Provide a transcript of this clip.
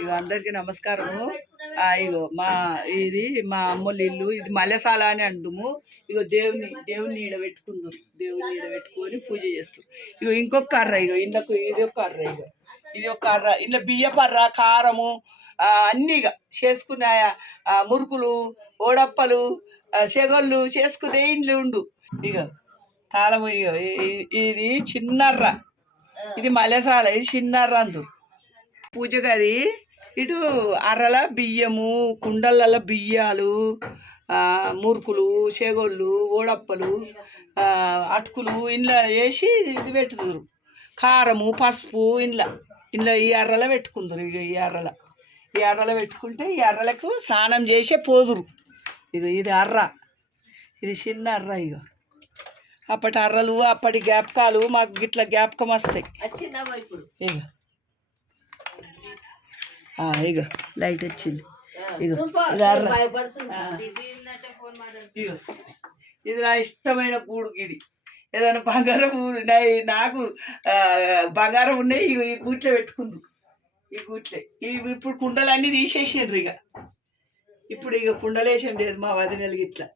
ఇగో అందరికీ నమస్కారము. ఇగో ఇది మా అమ్మోళ్ళ ఇల్లు. ఇది మల్లెసాల అని అందుము. ఇగో దేవుని ఈడ పెట్టుకుందాం. దేవుని ఈడ పెట్టుకొని పూజ చేస్తాం. ఇగో ఇంకొక కర్ర, ఇగో ఇండ్లకు ఇది ఒక కర్ర, ఇగో ఇది ఒక కర్ర. ఇంట్లో బియ్య పర్ర, కారము అన్నీ ఇక చేసుకున్న మురుకులు, ఓడప్పలు, చెగొళ్ళు చేసుకునే ఇండ్లు ఉండు. ఇక తాళము, ఇగో ఇది చిన్నర్ర, ఇది మల్లెసాల, ఇది చిన్నర్ర అందు పూజ గది. ఇటు అర్రల బియ్యము, కుండలలో బియ్యాలు, మురుకులు, చెగోళ్ళు, ఓడప్పలు, అటుకులు ఇంట్లో వేసి ఇది పెట్టుదురు. కారము, పసుపు ఇంట్లో ఈ అర్రల పెట్టుకుందరు. ఇక ఈ అర్రల పెట్టుకుంటే ఈ అర్రలకు స్నానం చేసే పోదురు. ఇది అర్ర, ఇది చిన్న అర్ర. ఇక అప్పటి అర్రలు, అప్పటి జ్ఞాపకాలు మాకు గిట్ల జ్ఞాపకం వస్తాయి. ఇక లైట్ వచ్చింది. ఇది నా ఇష్టమైన గూడు. ఇది ఏదైనా బంగారం నాకు బంగారం ఉన్నాయి. ఈ గూట్లో పెట్టుకుంది. ఈ గూట్లే ఇప్పుడు కుండలన్నీ తీసేసిండ్రు. ఇక ఇప్పుడు కుండలేసం లేదు మా వదినలు ఇట్లా.